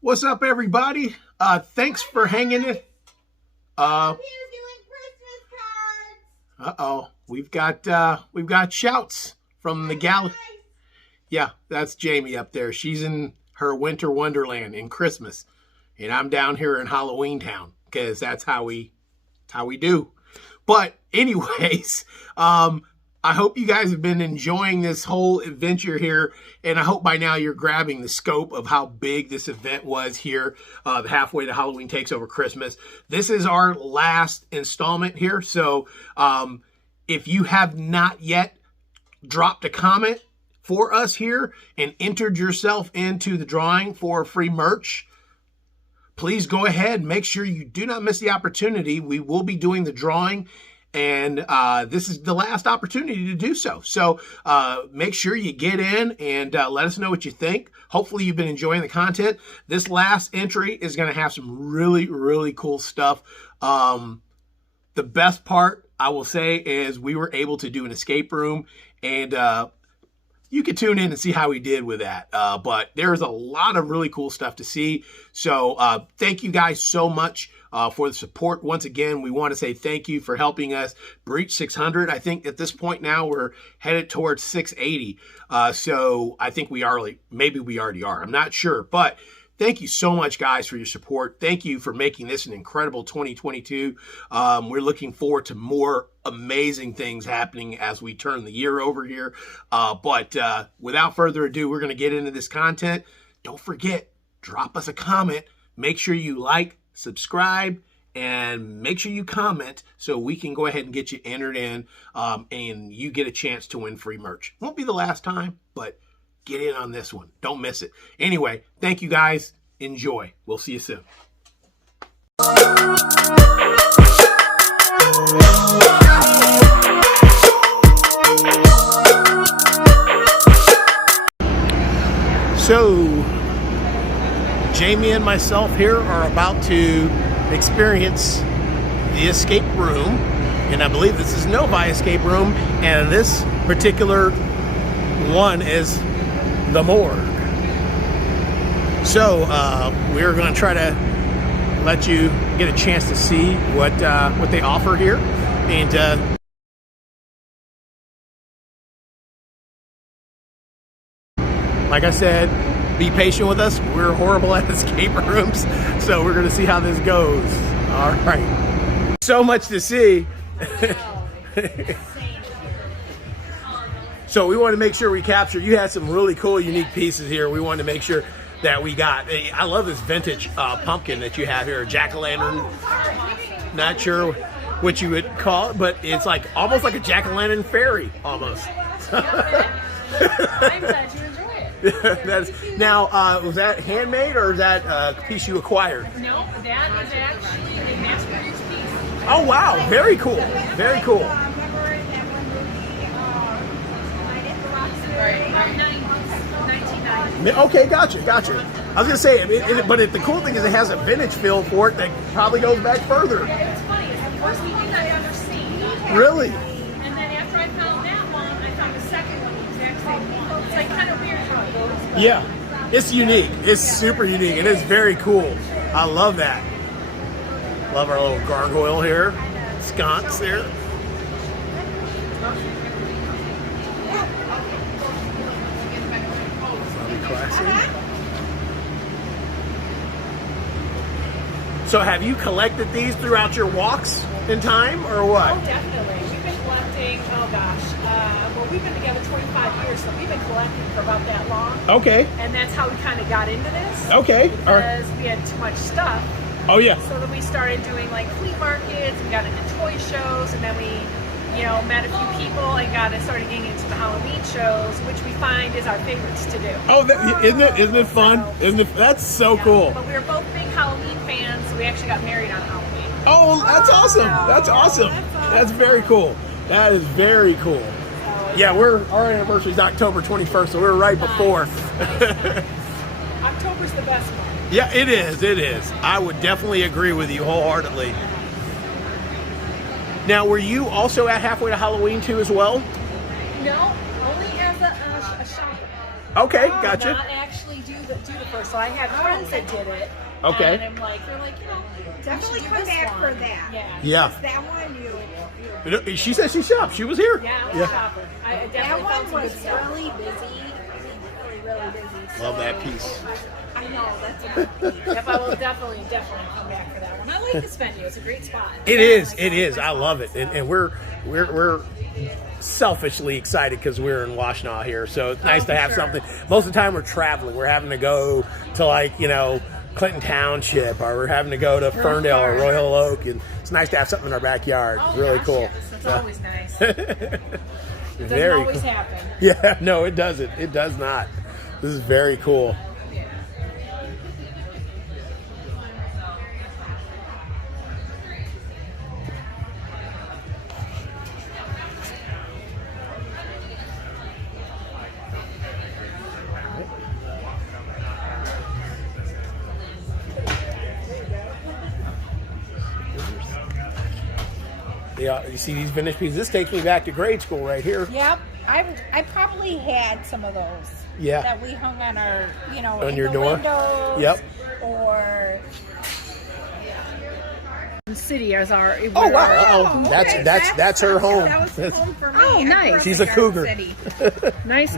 What's up, everybody? Thanks for hanging in. I'm here doing Christmas cards. We've got shouts from the galley. Nice. Yeah, that's Jamie up there. She's in her winter wonderland in Christmas, and I'm down here in Halloween Town because that's how we do. But anyways, I hope you guys have been enjoying this whole adventure here, and I hope by now you're grabbing the scope of how big this event was here, the Halfway to Halloween Takes Over Christmas. This is our last installment here, so if you have not yet dropped a comment for us here and entered yourself into the drawing for free merch, please go ahead. Make sure you do not miss the opportunity. We will be doing the drawing, and this is the last opportunity to do so. So make sure you get in and let us know what you think. Hopefully you've been enjoying the content. This last entry is going to have some really, really cool stuff. The best part, I will say, is we were able to do an escape room, and you can tune in and see how we did with that. But there's a lot of really cool stuff to see. So thank you guys so much for the support. Once again, we want to say thank you for helping us breach 600. I think at this point now we're headed towards 680. So I think maybe we already are. I'm not sure. But thank you so much, guys, for your support. Thank you for making this an incredible 2022. We're looking forward to more amazing things happening as we turn the year over here. But without further ado, we're going to get into this content. Don't forget, drop us a comment. Make sure you like, subscribe, and make sure you comment so we can go ahead and get you entered in and you get a chance to win free merch. Won't be the last time, but get in on this one. Don't miss it. Anyway, thank you guys. Enjoy. We'll see you soon. So, Jamie and myself here are about to experience the escape room, and I believe this is Novi Escape Room, and this particular one is the morgue. So we're going to try to let you get a chance to see what they offer here, and like I said, be patient with us. We're horrible at escape rooms, so we're going to see how this goes. All right. So much to see. So we want to make sure we capture. You had some really cool, unique pieces here. We wanted to make sure that we got. I love this vintage pumpkin that you have here, jack-o'-lantern. Not sure what you would call it, but it's like almost like a jack-o'-lantern fairy, almost. I'm glad you enjoy it. Now, was that handmade or is that a piece you acquired? No, that is actually a mass-produced piece. Oh wow, very cool, very cool. Okay, gotcha. I was gonna say, but the cool thing is it has a vintage feel for it that probably goes back further. It's funny. It's the first one I've ever seen. Really? And then after I found that one, I found the second one, the exact same one. It's like kind of weird how it goes. But Yeah, it's unique. It's super unique. It is very cool. I love that. Love our little gargoyle here, sconce there. Classic. So have you collected these throughout your walks in time, or what? Oh, definitely. We've been collecting, well, we've been together 25 years, so we've been collecting for about that long. Okay. And that's how we kind of got into this. Okay. Because All right. we had too much stuff. Oh, yeah. So then we started doing like flea markets, we got into toy shows, and then we, met a few people and started getting into the Halloween shows, which we find is our favorites to do. Oh, isn't it fun? That's so cool. But we were both big Halloween fans, so we actually got married on Halloween. Oh, that's awesome. That's awesome. That's very cool. That is very cool. Yeah, our anniversary is October 21st, so we're right before. October's the best one. Yeah, it is. It is. I would definitely agree with you wholeheartedly. Now, were you also at Halfway to Halloween too as well? No, only as a shopper. Okay, gotcha. Not actually actually do the first. So I had friends that did it. Okay. And I'm like, they're like, Definitely come back for that. Yeah. Yeah. That one, She said she shopped. She was here. Yeah, I was shopping. I that definitely one found some was good stuff. really busy. Really busy. Love that piece. I know, that's a good piece. Yep, I will definitely come back for that one. I like this venue. It's a great spot. It is. It is. I love it, and we're selfishly excited because we're in Washtenaw here. So it's nice to have something. Most of the time we're traveling. We're having to go to Clinton Township, or we're having to go to Ferndale or Royal Oak, and it's nice to have something in our backyard. It's really cool. Yes, it's always nice. It doesn't Very always cool. happen. Yeah, no, it doesn't. It does not. This is very cool. Yeah, you see these vintage pieces. This takes me back to grade school right here. Yep, I probably had some of those. Yeah. That we hung on our, On in your the door? windows. Yep. Or City as our. Oh wow! Oh, okay. That's her home. That was That's home for me. Oh, I grew nice. up She's in a Garden cougar. City. Nice.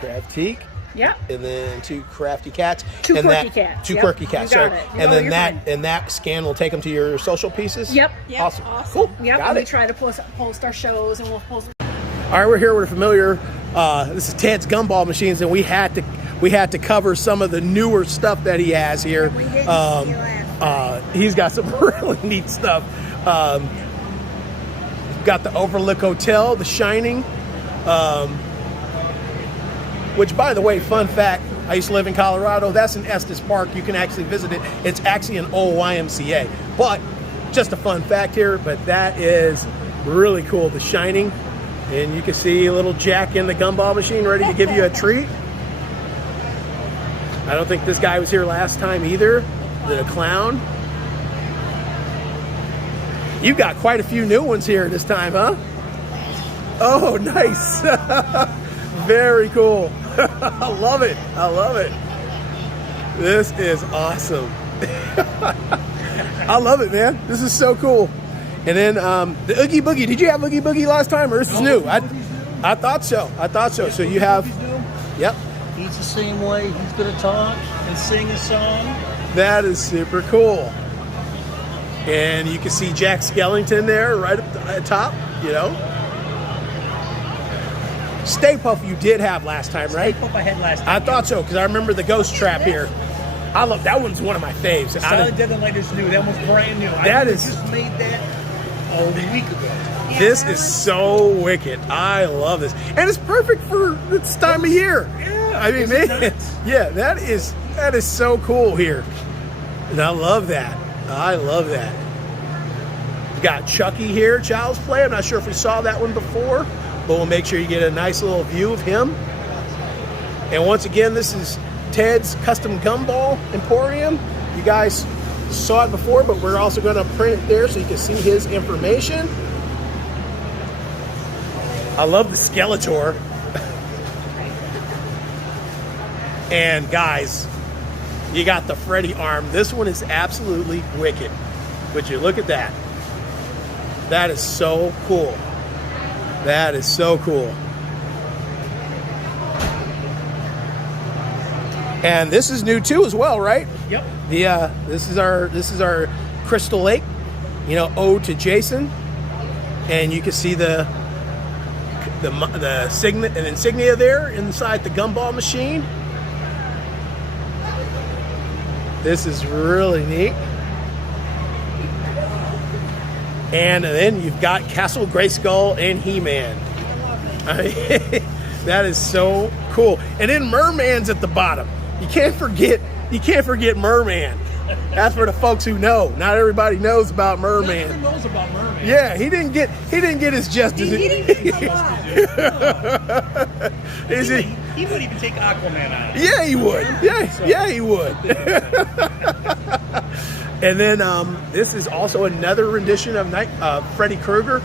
Craftique, Yep. and then two crafty cats. Two and quirky that, cats. Two Yep, quirky cats. you got So, it. and then You're that fine. and that scan will take them to your social pieces. Yep. Yep, Awesome. awesome. Cool. Yep. Got And we it. try to post our shows, and we'll post. All right, we're here with a familiar. This is Ted's Gumball Machines, and we had to cover some of the newer stuff that he has here. We didn't see last He's got some really neat stuff. Got the Overlook Hotel, The Shining, which, by the way, fun fact, I used to live in Colorado. That's in Estes Park. You can actually visit it. It's actually an old YMCA. But just a fun fact here, but that is really cool, The Shining. And you can see little Jack in the gumball machine ready to give you a treat. I don't think this guy was here last time either, the clown. You've got quite a few new ones here this time, huh? Oh, nice. Very cool. I love it. I love it. This is awesome. I love it, man. This is so cool. And then the Oogie Boogie. Did you have Oogie Boogie last time, or this is new? I thought so. I thought so. So you have... Yep. He's the same way. He's going to talk and sing a song. That is super cool. And you can see Jack Skellington there right up the top, Stay Puft you did have last time, right? Stay Puft I had last time. I thought so, because I remember the Ghost Trap here. I love that one's one of my faves. Solid Dead and Lighters new. That one's brand new. That I is- just made that a week ago. This is so wicked. I love this. And it's perfect for this time of year. Yeah, I mean, isn't it man, nuts? yeah, that is so cool here. And I love that. I love that. We got Chucky here, Child's Play. I'm not sure if we saw that one before, but we'll make sure you get a nice little view of him. And once again, this is Ted's Custom Gumball Emporium. You guys saw it before, but we're also going to print it there so you can see his information. I love the Skeletor. And guys, you got the Freddy arm. This one is absolutely wicked. Would you look at that? That is so cool. That is so cool. And this is new too as well, right? Yep. This is our Crystal Lake, ode to Jason. And you can see the insignia there inside the gumball machine. This is really neat. And then you've got Castle Grayskull and He-Man. That is so cool. And then Merman's at the bottom. You can't forget Merman. That's for the folks who know. Not everybody knows about Merman. Everyone knows about Merman. Yeah, he didn't get his justice. He didn't get a lot. Is he? He would even take Aquaman on. Yeah, he would. Yeah, he would. And then this is also another rendition of Freddy Krueger.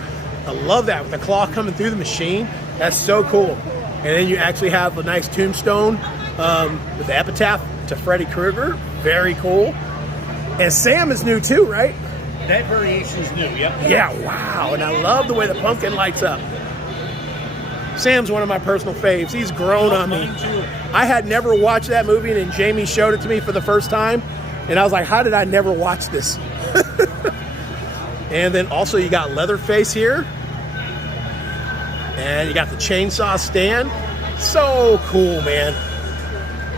I love that with the claw coming through the machine. That's so cool. And then you actually have a nice tombstone with the epitaph to Freddy Krueger. Very cool. And Sam is new too, right? That variation is new, yep. Yeah, wow. And I love the way the pumpkin lights up. Sam's one of my personal faves. He's grown on me. Mine too. I had never watched that movie, and then Jamie showed it to me for the first time, and I was like, how did I never watch this? And then also you got Leatherface here, and you got the chainsaw stand. So cool, man.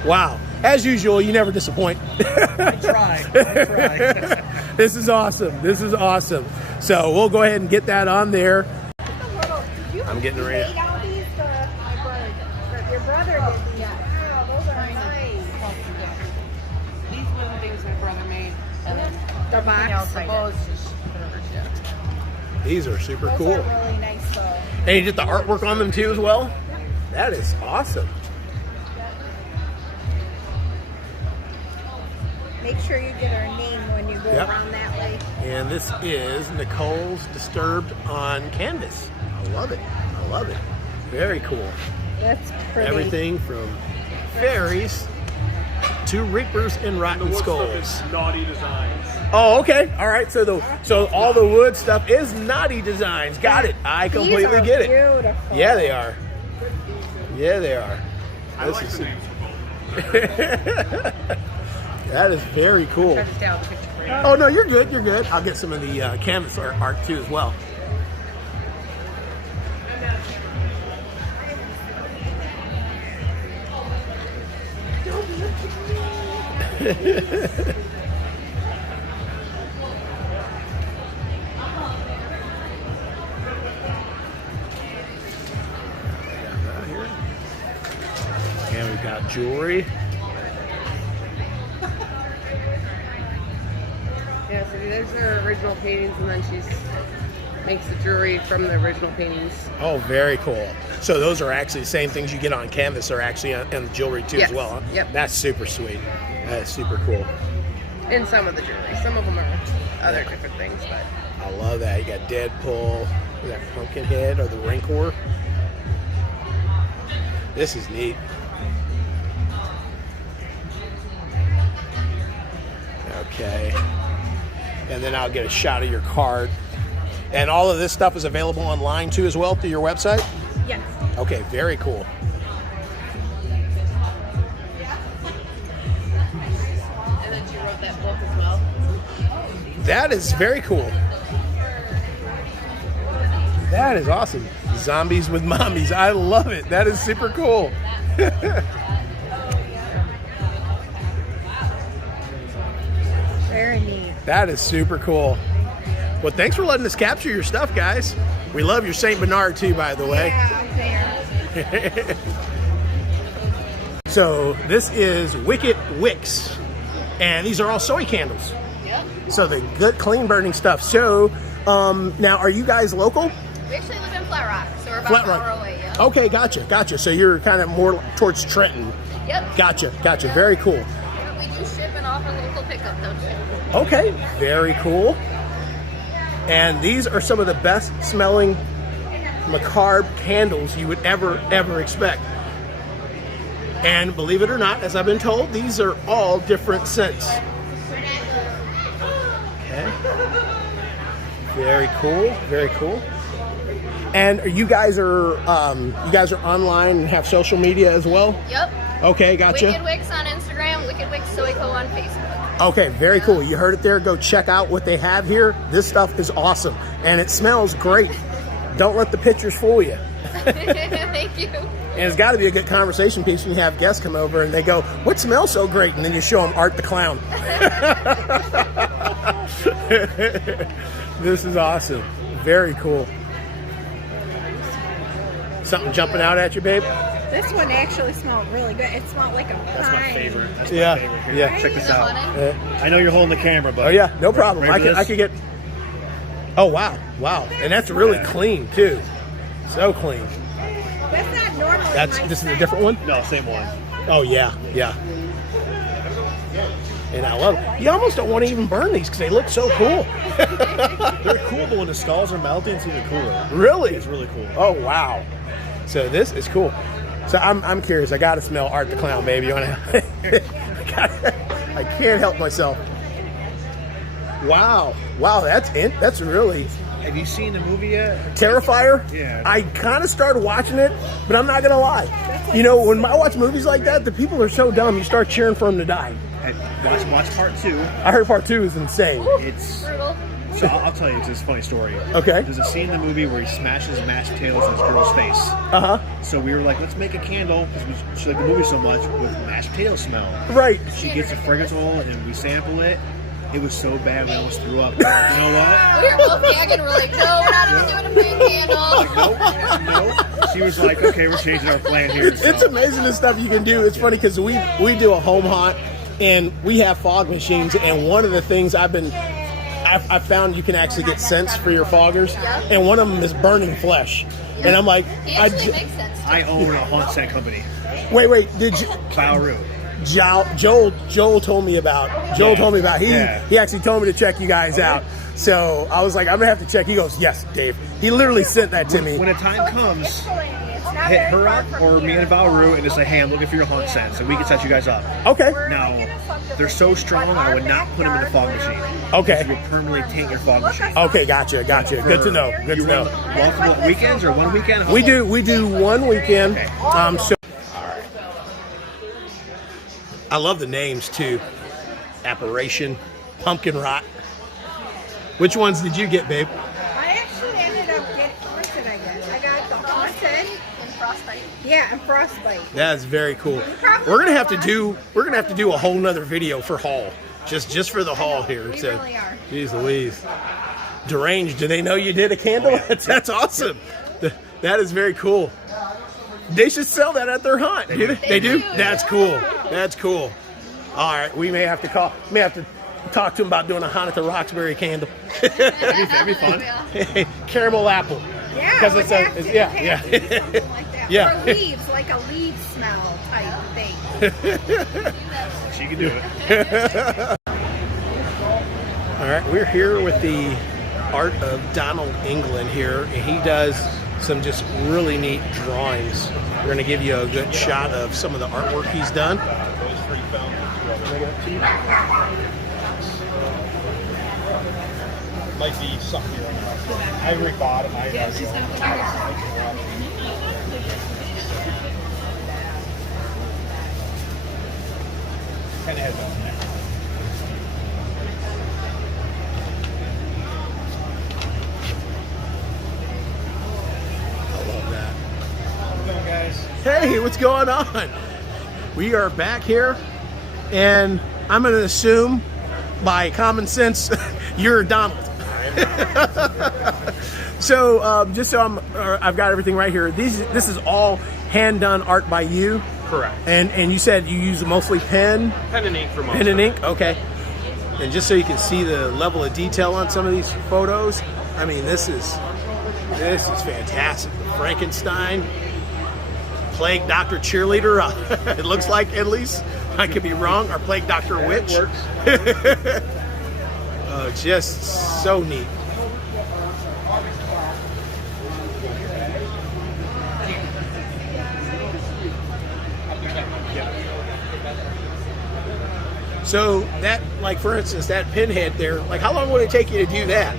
Wow. As usual, you never disappoint. I try. This is awesome. This is awesome. So we'll go ahead and get that on there. I'm getting ready. Made all these for my brother. Your brother did these. Wow, those are nice. These were the things my brother made. And then The box. else I did. These are super Those cool. are really nice though. And you did the artwork on them too as well? That is awesome. Make sure you get her name when you go Yep. around that way. And this is Nicole's Disturbed on canvas. I love it. I love it. Very cool. That's pretty. Everything from fairies to reapers and rotten skulls. Naughty designs. Oh, okay. All right. So all the wood stuff is naughty designs. Got it. I These completely are get it. beautiful. Yeah, they are. Yeah, they are. I like This the is- names for both. That is very cool. Try to stay out of the picture for you. Oh no, you're good. You're good. I'll get some of the canvas art too as well. And we've got jewelry. Yeah, so those are original paintings, and then she's makes the jewelry from the original paintings. Oh, very cool. So those are actually the same things you get on canvas are actually on the jewelry too Yes. as well. Huh? Yep. That's super sweet. That is super cool. And some of the jewelry. Some of them are other different things, but I love that. You got Deadpool, you got Pumpkinhead or the Rancor. This is neat. Okay. And then I'll get a shot of your card. And all of this stuff is available online too as well through your website? Yes. Okay, very cool. and then she wrote that book as well. That is very cool. That is awesome. Zombies with mommies. I love it. That is super cool. Very neat. That is super cool. Well, thanks for letting us capture your stuff, guys. We love your St. Bernard too, by the way. Yeah, there. So this is Wicked Wicks, and these are all soy candles. Yep. So the good, clean burning stuff. So now, are you guys local? We actually live in Flat Rock, so we're about Flat an Rock. hour away. Yeah. Okay, gotcha. So you're kind of more towards Trenton. Yep. Gotcha. Very cool. We do ship and offer local pickup though too. Okay, very cool. And these are some of the best smelling macabre candles you would ever expect. And believe it or not, as I've been told, these are all different scents. Okay. Very cool. And you guys are online and have social media as well? Yep. Okay, gotcha. Wicked Wicks on Instagram, Wicked Wicks Soico on Facebook. Okay, very cool. You heard it there. Go check out what they have here. This stuff is awesome, and it smells great. Don't let the pictures fool you. Thank you. And it's got to be a good conversation piece when you have guests come over and they go, "What smells so great?" And then you show them Art the Clown. This is awesome. Very cool. Something jumping out at you, babe? This one actually smelled really good. It smelled like a pine. That's my favorite. That's my Yeah, favorite. Here, yeah. Check this The out. honey. I know you're holding the camera, but Oh yeah, no problem. Ready for I this? could get. Oh wow, and that's really clean too. So clean. That's not normally my This is a scent. different one. No, same one. Oh yeah. And I love it. You almost don't want to even burn these because they look so cool. They're cool, but when the skulls are melting, it's even cooler. Really? It's really cool. Oh wow. So this is cool. So I'm curious. I gotta smell Art the Clown, baby. I can't help myself. Wow, that's really Have you seen the movie yet? Terrifier. Yeah. I kind of started watching it, but I'm not gonna lie. You know, when I watch movies like that, the people are so dumb. You start cheering for them to die. Watch part 2. I heard part 2 is insane. It's so I'll tell you, it's this funny story. Okay. There's a scene in the movie where he smashes mashed potatoes in this girl's face. So we were like, let's make a candle because she liked the movie so much with mashed potato smell. Right. She gets a fragrance oil and we sample it. It was so bad we almost threw up. You know what? We were both gagging. We're like, no, we're not even doing a fake candle. Nope. She was like, okay, we're changing our plan here. It's amazing the stuff you can do. It's funny because we do a home haunt and we have fog machines, and one of the things I found you can actually get scents for your foggers, and one of them is burning flesh. And I'm like, It actually makes sense. I own a haunt scent company. Wait, did you? Bauru. Joel told me about. He actually told me to check you guys out. So I was like, I'm gonna have to check. He goes, yes, Dave. He literally sent that to me. When a time comes, hit her up or me and Bauru and just say, hey, I'm looking for your haunt scent, so we can set you guys up. Okay. Now, they're so strong, I would not put them in the fog machine. Okay. You would permanently taint your fog machine. Okay, gotcha. Good to know. You run multiple weekends or one weekend? We do one weekend. Okay. So. I love the names too. Apparition, Pumpkin Rot. Which ones did you get, babe? I actually ended up getting haunted, I guess. I got the haunted And frostbite. Yeah, and frostbite. That's very cool. We're gonna have to do a whole nother video for haul, just for the haul here. We So, really are. Jeez Louise, deranged. Do they know you did a candle? That's awesome. That is very cool. They should sell that at their hunt. They do. That's cool. That's cool. All right, we may have to talk to them about doing a haunt at the Roxbury candle. That'd be fun. Caramel apple. Yeah, Because it would have to be something like that. Yeah. Or leaves, like a leaf smell type thing. She can do it. All right, we're here with the art of Donald England here, and he does some just really neat drawings. We're going to give you a good shot of some of the artwork he's done. Might be something ivory bottom. Kind of head on there. I love that. How's it going, guys? Hey, what's going on? We are back here, and I'm going to assume, by common sense, you're Donald. So, I've got everything right here. This is all hand-done art by you? Correct. And you said you use mostly pen? Pen and ink for most. Pen and ink? Okay. And just so you can see the level of detail on some of these photos, I mean, this is fantastic. Frankenstein, Plague Doctor Cheerleader. It looks like, at least. I could be wrong. Or Plague Doctor Witch. It works. Just so neat. So that, like for instance, that pinhead there, like how long would it take you to do that?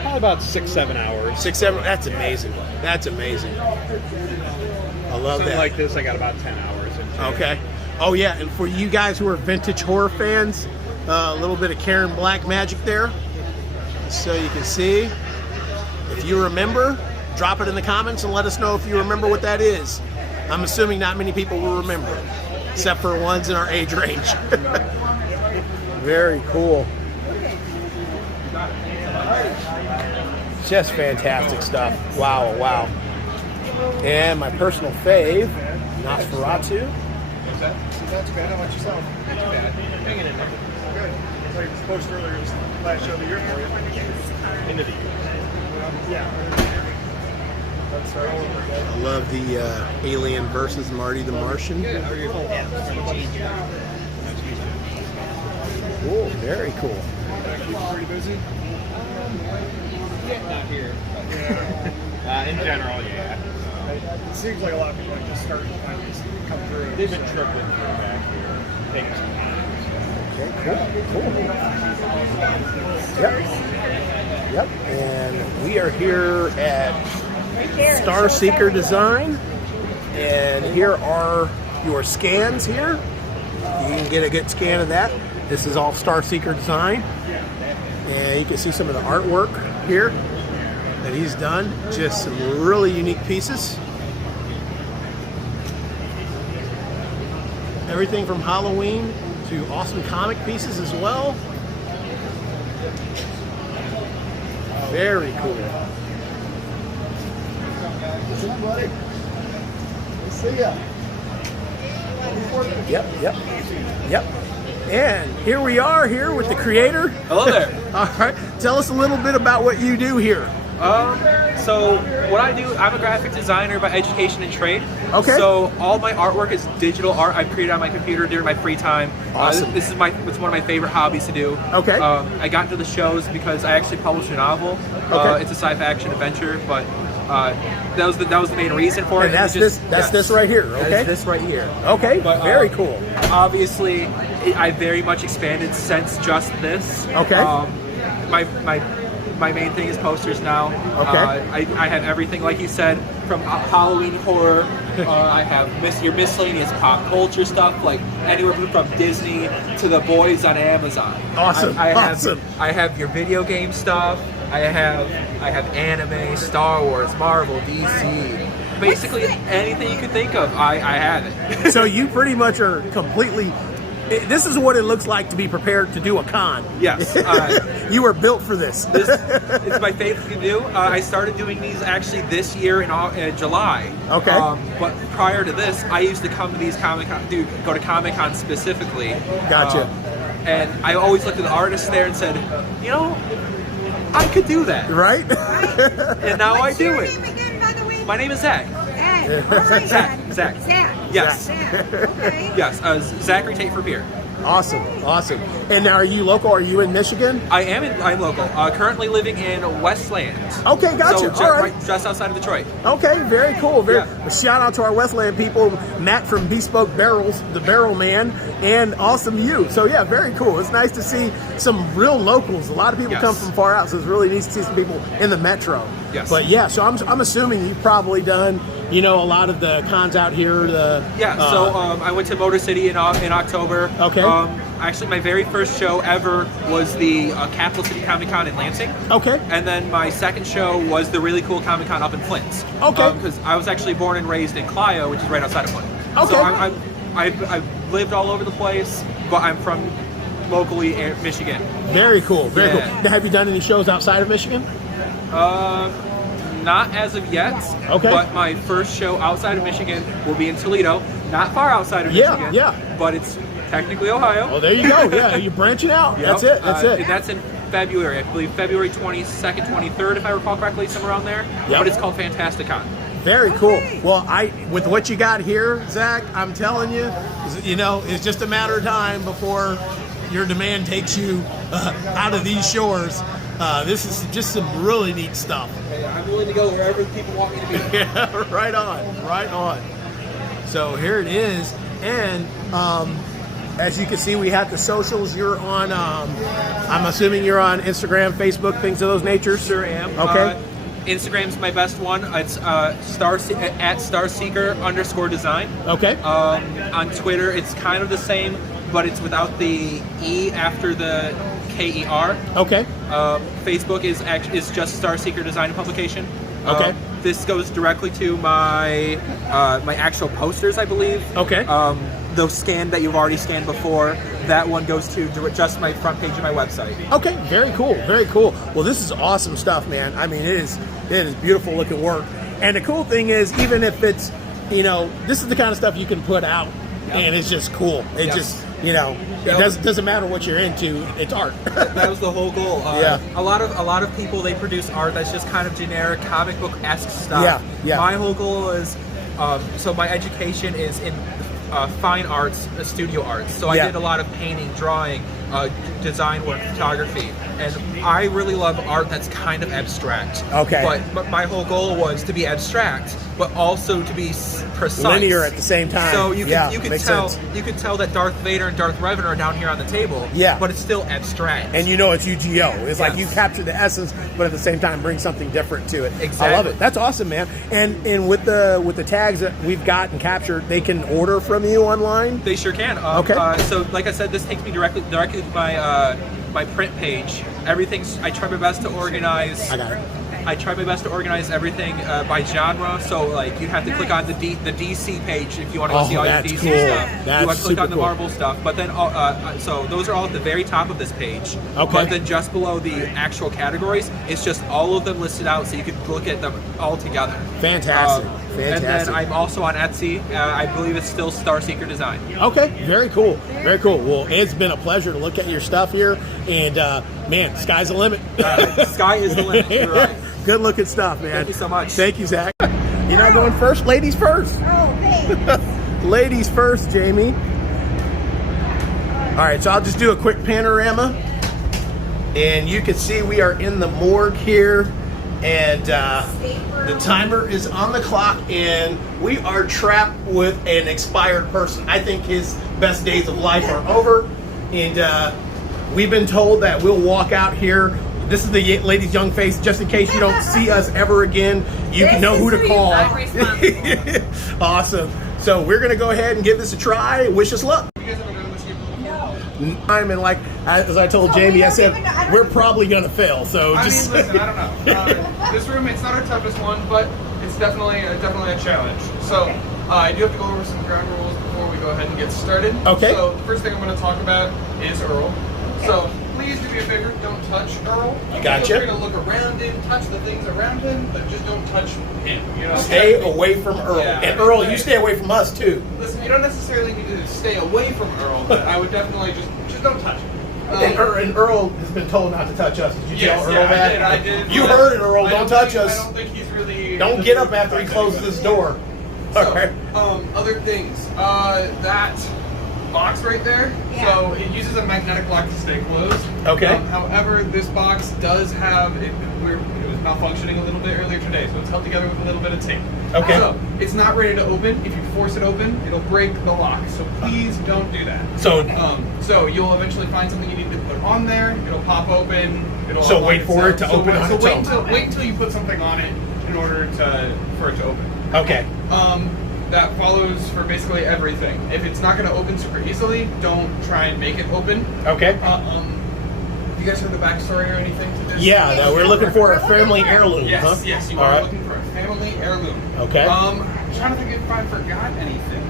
Probably about 6-7 hours. 6-7. That's amazing. That's amazing. I love Something that. like this, I got about 10 hours into. Okay. Oh yeah, and for you guys who are vintage horror fans, a little bit of Karen Black magic there, so you can see. If you remember, drop it in the comments and let us know if you remember what that is. I'm assuming not many people will remember, except for ones in our age range. Very cool. Just fantastic stuff. Wow, wow. And my personal fave, Nosferatu. What's that? Not too bad. How about yourself? Not too bad. Hanging in there. Good. So you posted earlier, this last show of the year for you? End of the year. Yeah. Let's start all over again. I love the Alien versus Marty the Martian. Good. How are you? Cool, very cool. Pretty busy? Not here. In general, yeah. It seems like a lot of people are just starting to find these come through. They've been trickling through back here. Taking some time. Okay, cool. Yep. And we are here at Star Seeker Design. And here are your scans here. You can get a good scan of that. This is all Star Seeker Design. And you can see some of the artwork here that he's done. Just some really unique pieces. Everything from Halloween to awesome comic pieces as well. Very cool. What's up, buddy? See ya. Yep. And here we are here with the creator. Hello there. All right. Tell us a little bit about what you do here. So what I do, I'm a graphic designer by education and trade. Okay. So all my artwork is digital art I create on my computer during my free time. Awesome. It's one of my favorite hobbies to do. Okay. I got into the shows because I actually published a novel. Okay. It's a sci-fi action adventure, but that was the main reason for it. And that's this right here. Okay. That's this right here. Okay. But, very cool. Obviously, I very much expanded since just this. Okay. My main thing is posters now. Okay. I have everything, like you said, from Halloween horror. I have your miscellaneous pop culture stuff, like anywhere from Disney to The Boys on Amazon. Awesome. I have your video game stuff. I have anime, Star Wars, Marvel, DC. Basically anything you could think of, I have it. So you pretty much are completely. This is what it looks like to be prepared to do a con. Yes. You were built for this. This is my favorite thing to do. I started doing these actually this year in July. Okay. But prior to this, I used to come to these Comic-Con, go to Comic-Con specifically. Gotcha. And I always looked at the artists there and said, you know, I could do that. Right? And now What's I do your it. name again, by the way? My name is Zach. Zach. Zach. Yes. Okay. Yes. Zachary Tate for beer. Awesome. And now, are you local? Are you in Michigan? I'm local. Currently living in Westland. Okay, gotcha. So All right. Just outside of Detroit. Okay, very cool. Yeah. Shout out to our Westland people, Matt from Bespoke Barrels, the Barrel Man, and Awesome You. So yeah, very cool. It's nice to see some real locals. A lot of people come from far out, so it's really nice to see some people in the metro. Yes. But yeah, so I'm assuming you've probably done, a lot of the cons out here. So I went to Motor City in October. Okay. Actually, my very first show ever was the Capital City Comic Con in Lansing. Okay. And then my second show was the really cool Comic Con up in Flint. Okay. Because I was actually born and raised in Clio, which is right outside of Flint. Okay. So I've lived all over the place, but I'm from locally Michigan. Very cool. Very cool. Yeah. Now, have you done any shows outside of Michigan? Not as of yet. Okay. But my first show outside of Michigan will be in Toledo. Not far outside of Michigan. Yeah. But it's technically Ohio. Well, there you go. Yeah, you're branching out. Yep. That's it. And that's in February. I believe February 22nd, 23rd, if I recall correctly, somewhere around there. Yep. But it's called Fantasticon. Very cool. Well, with what you got here, Zach, I'm telling you, it's just a matter of time before your demand takes you out of these shores. This is just some really neat stuff. I'm willing to go wherever people want me to be. Yeah, right on. So here it is, and as you can see, we have the socials. You're on. I'm assuming you're on Instagram, Facebook, things of those natures. Sure am. Okay. Instagram's my best one. It's at Starseeker_design. Okay. On Twitter, it's kind of the same, but it's without the E after the KER. Okay. Facebook is just Starseeker Design and Publication. Okay. This goes directly to my my actual posters, I believe. Okay. The scan that you've already scanned before, that one goes to just my front page of my website. Okay, very cool. Well, this is awesome stuff, man. I mean, it is beautiful looking work. And the cool thing is, even if it's, this is the kind of stuff you can put out, and it's just cool. It just, it doesn't matter what you're into. It's art. That was the whole goal. Yeah. A lot of people, they produce art that's just kind of generic comic book-esque stuff. Yeah. My whole goal is, so my education is in fine arts, studio arts. So I did a lot of painting, drawing, design work, photography, and I really love art that's kind of abstract. Okay. But my whole goal was to be abstract, but also to be precise. Linear at the same time. So you can makes tell sense. you can tell that Darth Vader and Darth Revan are down here on the table. Yeah. But it's still abstract. And you know it's UGO. It's like Yes. you capture the essence, but at the same time bring something different to it. Exactly. I love it. That's awesome, man. And with the tags that we've got and captured, they can order from you online. They sure can. Okay. So, like I said, this takes me directly to my print page. Everything's. I try my best to organize. I got it. I try my best to organize everything by genre. So, like, you have to click on the DC page if you want to go see all your that's DC cool. stuff. That's you want to click super on the cool. Marvel stuff. But then, so those are all at the very top of this page. Okay. But then just below the actual categories, it's just all of them listed out, so you can look at them all together. Fantastic. And then I'm also on Etsy. I believe it's still Starseeker Design. Okay, very cool. Very cool. Well, it's been a pleasure to look at your stuff here. And, man, sky's the limit. Sky is the limit. You're right. Good looking stuff, man. Thank you so much. Thank you, Zach. You're not going first? Ladies first. Oh, thanks. Ladies first, Jamie. All right, so I'll just do a quick panorama. And you can see we are in the morgue here. And the timer is on the clock, and we are trapped with an expired person. I think his best days of life are over. And we've been told that we'll walk out here. This is the lady's young face, just in case you don't see us ever again. You can know who to call. Awesome. So we're going to go ahead and give this a try. Wish us luck. You guys ever done this game before? And like, as I told Jamie, I said, we're probably going to fail. So just. I mean, listen, I don't know. This room, it's not our toughest one, but it's definitely a challenge. So I do have to go over some ground rules before we go ahead and get started. Okay. So the first thing I'm going to talk about is Earl. So please do me a favor, don't touch Earl. Gotcha. Feel free to look around him, touch the things around him, but just don't touch him. You know. Stay away from Earl. Yeah. And Earl, you stay away from us too. Listen, you don't necessarily need to stay away from Earl, but I would definitely just don't touch him. And Earl has been told not to touch us. Did you tell Earl that? I did. You heard it, Earl. Don't touch us. I don't think he's really. Don't get up after he closes his door. So, All right. other things. That box right there. Yeah. So it uses a magnetic lock to stay closed. Okay. However, this box does have it was malfunctioning a little bit earlier today, so it's held together with a little bit of tape. Okay. So it's not ready to open. If you force it open, it'll break the lock. So please don't do that. So You'll eventually find something you need to put on there. It'll pop open. It'll So unlock wait for itself. it to open on its own. Wait until you put something on it in order for it to open. Okay. That follows for basically everything. If it's not going to open super easily, don't try and make it open. Okay. You guys heard the backstory or anything to this? Yeah, no, we're looking for a family heirloom. Yes, huh? yes, you All are right. looking for a family heirloom. Okay. I'm trying to think if I forgot anything.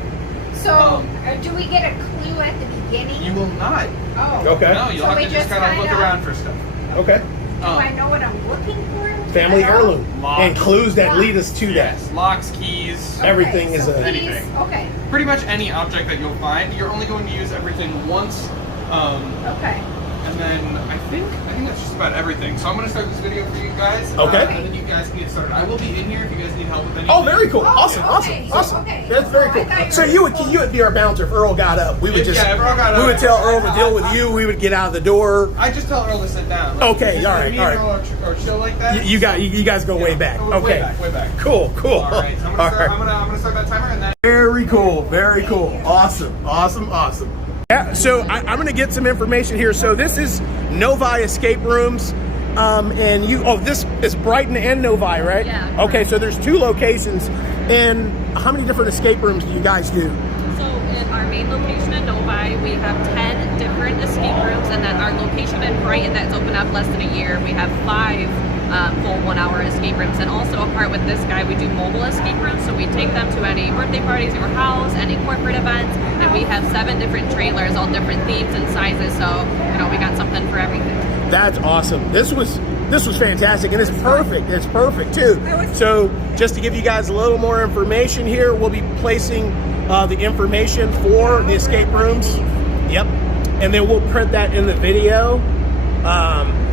So, do we get a clue at the beginning? You will not. Oh. Okay. No, you'll So have we to just just kind of look find out? around for stuff. Okay. Do I know what I'm looking for? Family I know? heirloom. Lock. And clues that lead us to that. Yes, locks, keys, Okay, Everything is so a- keys, anything. Okay. pretty much any object that you'll find. You're only going to use everything once. Okay. And then I think that's just about everything. So I'm going to start this video for you guys. Okay. And then you guys can get started. I will be in here if you guys need help with anything. Oh, very cool. Awesome, okay. awesome. Okay. That's very Oh, I cool. thought So you you would be our bouncer if Earl got up. We would just if Earl got we up, would tell Earl to deal with you. We would get out of the door. I just tell Earl to sit down. Okay, Just all right, me all and right. Earl are chill like that. You guys go way back. Way Okay. back, way back. Cool. All right. So I'm All gonna start. right. I'm gonna start that timer and then. Very cool. Very cool. Awesome. Yeah, so I'm going to get some information here. So this is Novi Escape Rooms. And this is Brighton and Novi, right? Yeah. Okay, so there's 2 locations. And how many different escape rooms do you guys do? So in our main location in Novi, we have 10 different escape rooms, and then our location in Brighton that's open up less than a year, we have 5 full 1-hour escape rooms. And also a part with this guy, we do mobile escape rooms, so we take them to any birthday parties at your house, any corporate events, and we have 7 different trailers, all different themes and sizes, so we got something for everything. That's awesome. This was fantastic, and it's perfect. It's perfect too. So just to give you guys a little more information here, we'll be placing the information for the escape rooms. Yep. And then we'll print that in the video.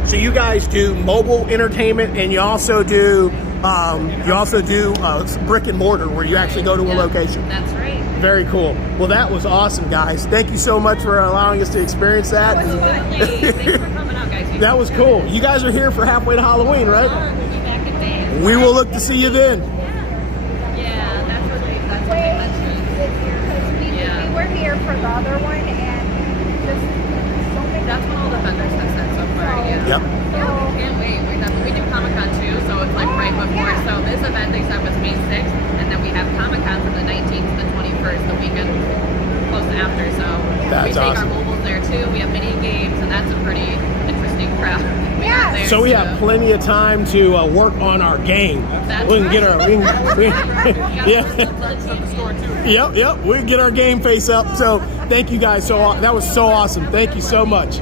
So you guys do mobile entertainment, and you also do You also do brick and mortar where you actually go to a location. That's right. Very cool. Well, that was awesome, guys. Thank you so much for allowing us to experience that. Absolutely. Thanks for coming out, guys. That was cool. You guys are here for halfway to Halloween, right? We'll be back in May. We will look to see you then. Yeah, that's what they mentioned. We were here for the other one, and just so many. That's what all the vendors have said so far. Yeah. Yep. Yeah, we can't wait. We do Comic-Con too, so it's like right before. So this event they said was May 6th, and then we have Comic-Con from the 19th to the 21st, the weekend close after. So That's we take awesome. our mobiles there too. We have mini games, and that's a pretty interesting crowd. Yeah. So we have plenty of time to work on our game. That's We can get right. our yeah. Yep. We can get our game face up. So thank you guys. That was so awesome. Thank you so much.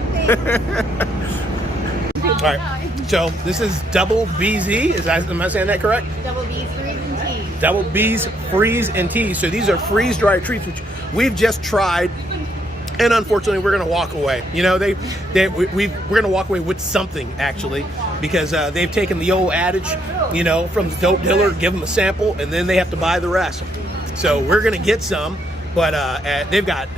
All right. So this is Double BZ. Am I saying that correct? Double B's, Freeze, and Teas. Double B's Freeze and Teas. So these are freeze dried treats, which we've just tried. And unfortunately, we're going to walk away. You know, we're going to walk away with something, actually, because they've taken the old adage, you know, from the dope dealer, give them a sample, and then they have to buy the rest. So we're going to get some, but they've got,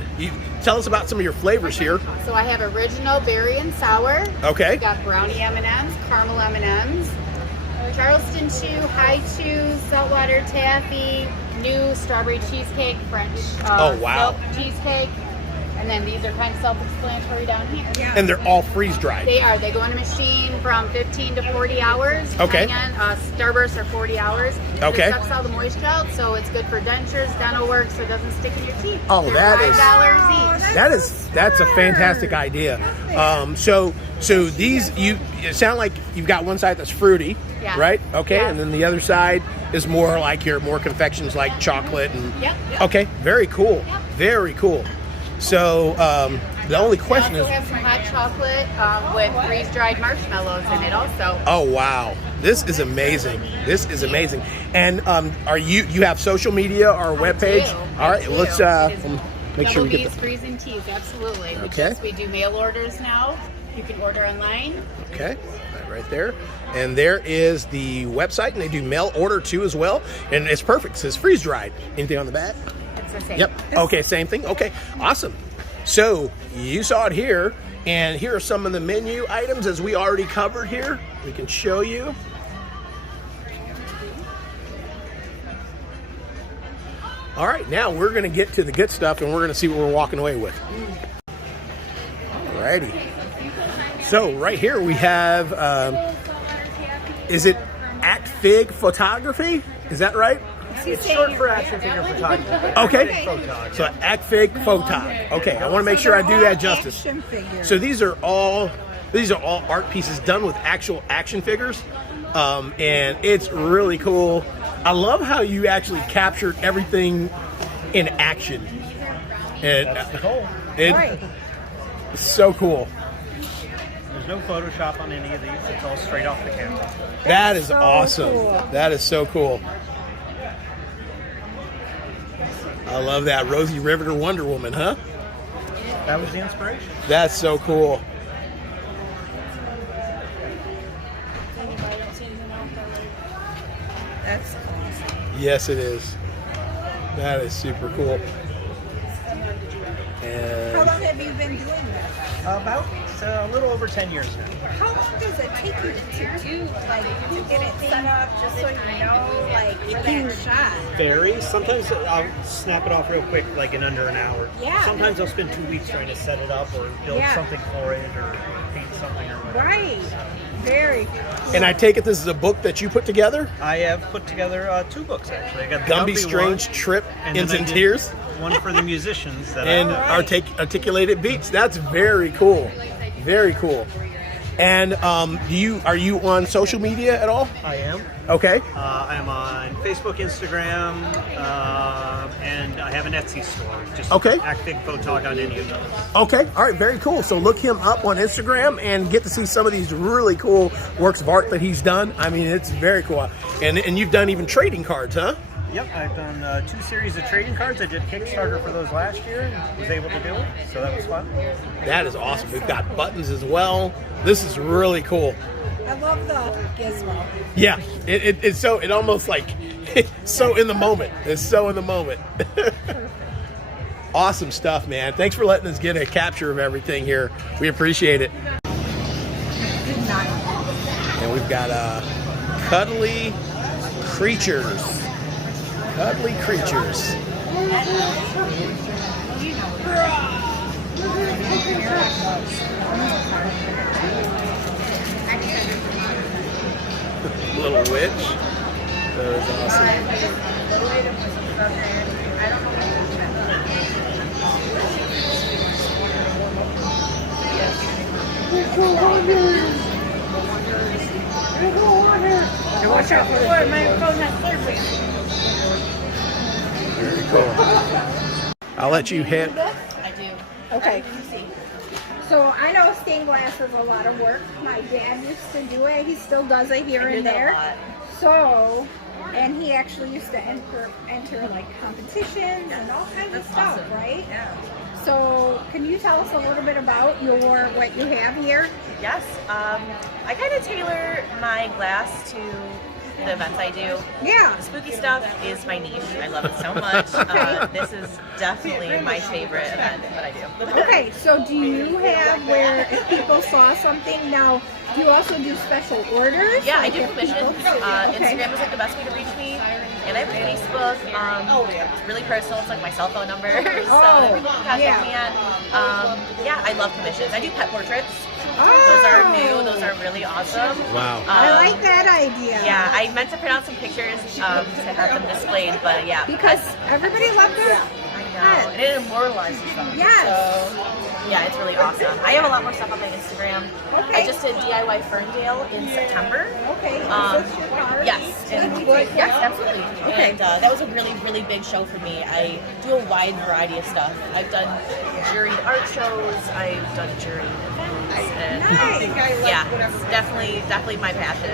tell us about some of your flavors here. So I have original berry and sour. Okay. We got brownie M&Ms, caramel M&Ms, Charleston chew, high chew, saltwater taffy, new strawberry cheesecake, French Oh, wow. silk cheesecake. And then these are kind of self-explanatory down here. Yeah. And they're all freeze-dried. They are. They go in a machine from 15 to 40 hours. Okay. Starbursts are 40 hours. Okay. It sucks all the moisture out, so it's good for dentures, dental work, so it doesn't stick in your teeth. Oh, They're that $5 is each. that's a fantastic idea. So these it sound like you've got one side that's fruity, Yeah. right? Okay, Yeah. and then the other side is more like your more confections like chocolate and. Yep. Okay, very cool, very cool. So the only question We also is. have some hot chocolate with freeze-dried marshmallows in it also. Oh wow, this is amazing. This is amazing. And are you have social media or a webpage? All right, let's make sure we get Double B's the. Freeze and Teas, absolutely. Okay. We do mail orders now. You can order online. Okay, right there. And there is the website, and they do mail order too as well. And it's perfect. It says freeze dried. Anything on the back? It's the same. Yep. Okay, same thing. Okay, awesome. So you saw it here, and here are some of the menu items as we already covered here. We can show you. All right, now we're going to get to the good stuff, and we're going to see what we're walking away with. Alrighty. So right here we have, is it Act Fig Photography? Is that right? It's short for action figure photography. Okay. Photog. So Act Fig Photog. Okay, I want to make sure I do that justice. So these are all art pieces done with actual action figures, and it's really cool. I love how you actually captured everything in action. And That's the goal. it's so cool. There's no Photoshop on any of these. It's all straight off the camera. That is awesome. That is so cool. I love that. Rosie Riveter Wonder Woman, huh? That was the inspiration. That's so cool. That's awesome. Yes, it is. That is super cool. And How long have you been doing this? About a little over 10 years now. How long does it take you to do, like, to get it set up, just so you know, like, for that shot? Varies. Sometimes I'll snap it off real quick, like in under an hour. Yeah. Sometimes I'll spend 2 weeks trying to set it up or build something for it or paint something or whatever. Right. Very cool. and I take it this is a book that you put together? I have put together 2 books actually. I got the Gumby Gumby Strange one, Trip and then Ends I in did Tears one for the musicians that and Articulated Beats. That's very cool. Very cool. And are you on social media at all? I am. Okay. I'm on Facebook, Instagram, and I have an Etsy store. Just Okay. Act Big Photog on any of those. Okay. All right. Very cool. So look him up on Instagram and get to see some of these really cool works of art that he's done. I mean, it's very cool. And you've done even trading cards, huh? Yep, I've done 2 series of trading cards. I did Kickstarter for those last year and was able to do it, so that was fun. That is awesome. We've got buttons as well. This is really cool. I love the gizmo. Yeah, it's so, it almost like, it's so in the moment. It's so in the moment. Awesome stuff, man. Thanks for letting us get a capture of everything here. We appreciate it. And we've got cuddly creatures. Cuddly creatures. Little witch. That was awesome. Watch out for what? My phone has surface. Very cool. I'll let you hit. I do. Okay. So I know stained glass is a lot of work. My dad used to do it. He still does it here and there. So, and he actually used to enter like competitions and all kinds of stuff, awesome. Right? Yeah. So, can you tell us a little bit about what you have here? Yes. I kind of tailor my glass to the events I do. Yeah. The spooky stuff is my niche. I love it so much. This is definitely my favorite event that I do. Okay, so do you have where if people saw something now, do you also do special orders? Yeah, like I do commissions. Instagram is like the best way to reach me. And I have a Facebook. It's really personal. It's like my cell phone number. So everyone can contact me at. Yeah, I love commissions. I do pet portraits. Those are new. Those are really awesome. Wow. I like that idea. Yeah, I meant to print out some pictures to have them displayed, but yeah. Because everybody loves them. I know. And it immortalizes them. Yes. So, yeah, it's really awesome. I have a lot more stuff on my Instagram. Okay. I just did DIY Ferndale in September. Okay. Yes. Yes, absolutely. Okay. And that was a really, really big show for me. I do a wide variety of stuff. I've done juried art shows. I've done juried events. And yeah, it's definitely my passion.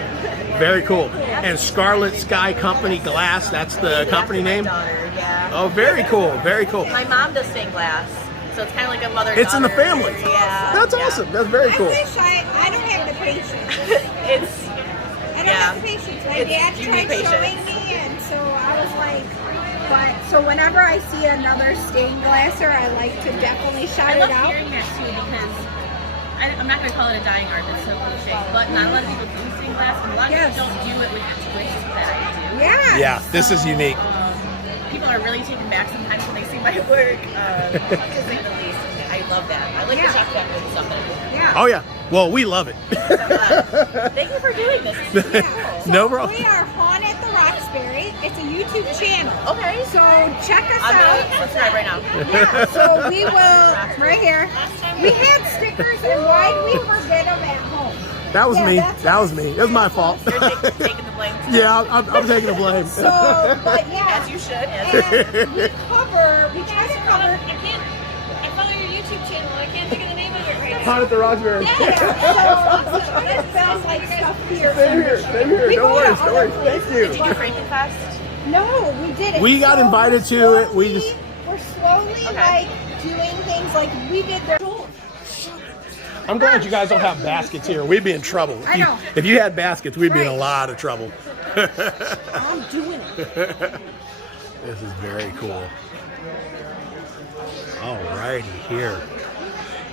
Very cool. And Scarlet Sky Company Glass, that's the company name? My daughter, yeah. Oh, very cool. Very cool. My mom does stained glass. So it's kind of like a mother-daughter. It's in the family. Yeah. That's awesome. That's very cool. I wish I don't have the patience. I don't have the patience. My dad tried showing me, and so I was like, but so whenever I see another stained glasser, I like to definitely shout it out. I love hearing that too because I'm not going to call it a dying art, that's so cliche, but not a lot of people do stained glass, and a lot of people don't do it with the twist that I do. Yeah. Yeah, this is unique. People are really taken back sometimes when they see my work, to say the least. I love that. I like to talk back with something. Yeah. Oh, yeah. Well, we love it. Thank you for doing this. This is cool. No problem. We are Haunted the Roxbury. It's a YouTube channel. Okay. So check us I'm out. going to subscribe right now. Yeah, so we will, right here. We had stickers, and why did we forget them at home? That was me. That was me. It was my fault. You're taking the blame. Yeah, I'm taking the blame. So, but yeah. As you should. And we try to cover. I follow your YouTube channel. I can't think of the name of it right now. Haunted the Roxbury. Yeah, so we try to spell like stuff here. Same here. Same here. No worries. No worries. Thank you. Did you do Frankenfest? No, we didn't. We got invited to it. We just. We're slowly like doing things like we did there. I'm glad you guys don't have baskets here. We'd be in trouble. I know. If you had baskets, we'd be in a lot of trouble. I'm doing it. This is very cool. Alrighty here.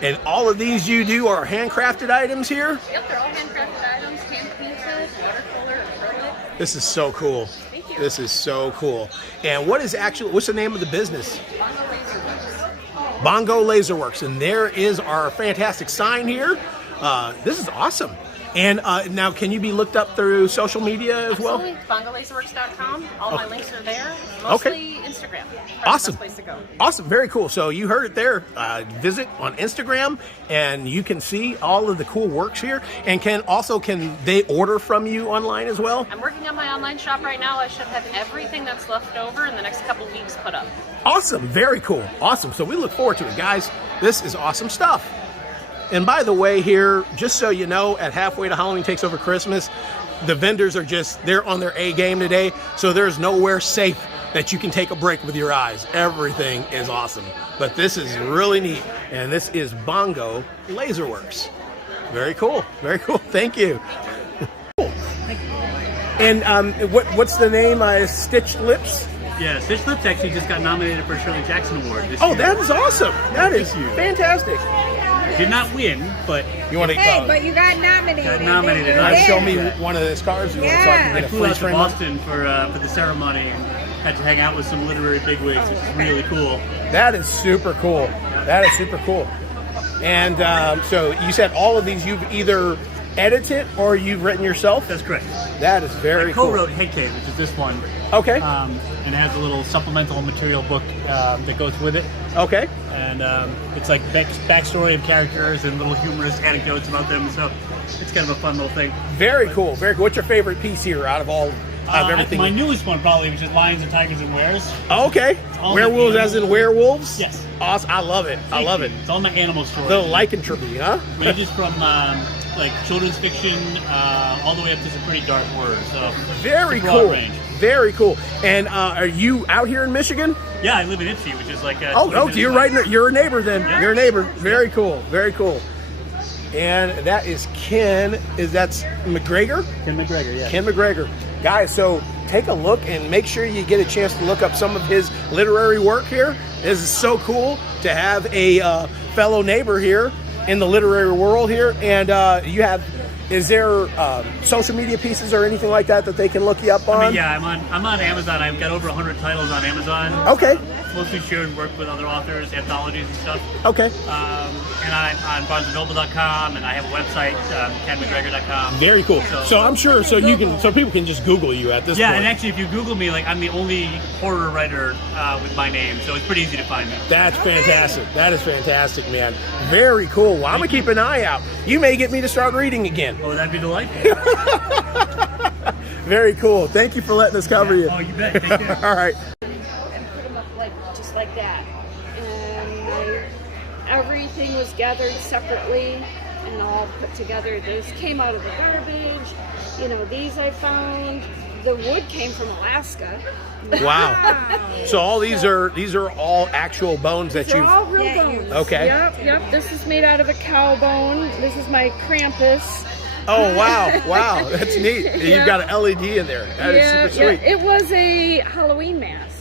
And all of these you do are handcrafted items here? Yep, they're all handcrafted items, hand painted, watercolor, acrylic. This is so cool. Thank you. This is so cool. And what's the name of the business? Bongo Laserworks. Bongo Laserworks. And there is our fantastic sign here. This is awesome. And now, can you be looked up through social media as well? Absolutely. BongoLaserworks.com. All my links are there. Mostly Instagram. Awesome. The best place to go. Awesome. Very cool. So you heard it there. Visit on Instagram, and you can see all of the cool works here. And can they order from you online as well? I'm working on my online shop right now. I should have everything that's left over in the next couple weeks put up. Awesome. Very cool. Awesome. So we look forward to it, guys. This is awesome stuff. And by the way here, just so you know, at Halfway to Halloween Takes Over Christmas, the vendors they're on their A game today, so there's nowhere safe that you can take a break with your eyes. Everything is awesome. But this is really neat, and this is Bongo Laserworks. Very cool. Very cool. Thank you. And what's the name? Stitched Lips? Yeah, Stitch Lips actually just got nominated for a Shirley Jackson Award this Oh, year. that is awesome. That is fantastic. Did not win, but you want to? Hey, but you got nominated. Got nominated. Show me one of those cards. You want so I can I get a flew free out to frame. Boston for the ceremony and had to hang out with some literary bigwigs, which is really cool. That is super cool. That is super cool. And so you said all of these you've either edited or you've written yourself? That's correct. That is very cool. I co-wrote Head Cave, which is this one. Okay. And it has a little supplemental material book that goes with it. Okay. And it's like backstory of characters and little humorous anecdotes about them. So it's kind of a fun little thing. Very cool. Very cool. What's your favorite piece here out of all of everything? My newest one probably, which is Lions and Tigers and Wares. Okay. Werewolves as in werewolves? Yes. Awesome. I love it. I love it. It's all my animal stories. The lycanthropy, huh? Ranges from like children's fiction all the way up to some pretty dark horror. So very it's a broad cool. range. Very cool. And are you out here in Michigan? Yeah, I live in Ipsy, which is like you're right. You're a neighbor then. Yeah. You're a neighbor. Very cool. Very cool. And that is Ken. That's McGregor? Ken McGregor, yeah. Ken McGregor. Guys, so take a look and make sure you get a chance to look up some of his literary work here. This is so cool to have a fellow neighbor here in the literary world here. And is there social media pieces or anything like that they can look you up on? I mean, yeah, I'm on Amazon. I've got over 100 titles on Amazon. Okay. Mostly shared work with other authors, anthologies and stuff. Okay. And I'm on BarnesandNoble.com, and I have a website, KenMcGregor.com. Very cool. So I'm sure so people can just Google you at this point. Yeah, and actually, if you Google me, like I'm the only horror writer with my name, so it's pretty easy to find me. That's fantastic. That is fantastic, man. Very cool. Well, I'm gonna keep an eye out. You may get me to start reading again. Oh, that'd be delightful. Very cool. Thank you for letting us cover you. Oh, you bet. Take care. All right. Just like that, and everything was gathered separately and all put together. This came out of the garbage. These I found. The wood came from Alaska. Wow. So all these are all actual bones that They're you've. all real bones. Okay. Yep. This is made out of a cow bone. This is my Krampus. Oh wow, that's neat. You've got an LED in there. That is super sweet. Yeah. It was a Halloween mask.